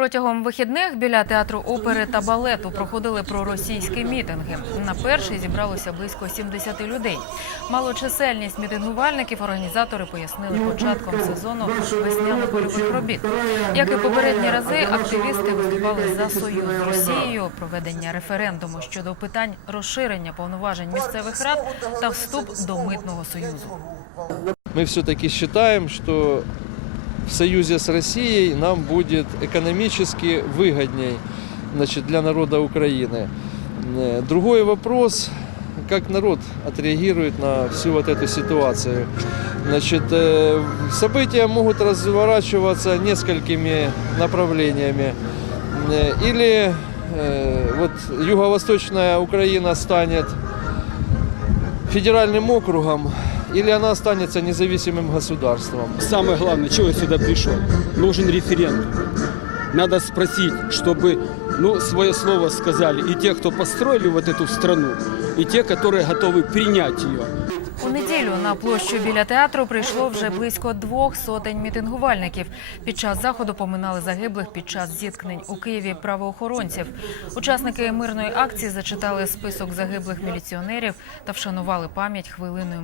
Протягом вихідних біля театру опери та балету проходили проросійські мітинги. На перший зібралося близько 70 людей. Малочисельність мітингувальників організатори пояснили початком сезону весняно-польових робіт. Як і попередні рази, активісти виступали за союз з Росією, проведення референдуму щодо питань розширення повноважень місцевих рад та вступ до митного союзу. Мы все-таки считаем, что в союзе с Россией нам будет экономически выгодней значит, для народа Украины. Э, Другой вопрос, как народ отреагирует на всю вот эту ситуацию. Значит, э, события могут разворачиваться несколькими направлениями. Э, Или э, вот юго-восточная Украина станет федеральным округом, или она останется независимым государством. Самое главное, чего я сюда пришел? Нужен референдум. Надо спросить, чтобы ну, свое слово сказали и те, кто построили вот эту страну, и те, которые готовы принять ее. У неділю на площу біля театру прийшло вже близько двох сотень мітингувальників. Під час заходу поминали загиблих під час зіткнень у Києві правоохоронців. Учасники мирної акції зачитали список загиблих міліціонерів та вшанували пам'ять хвилиною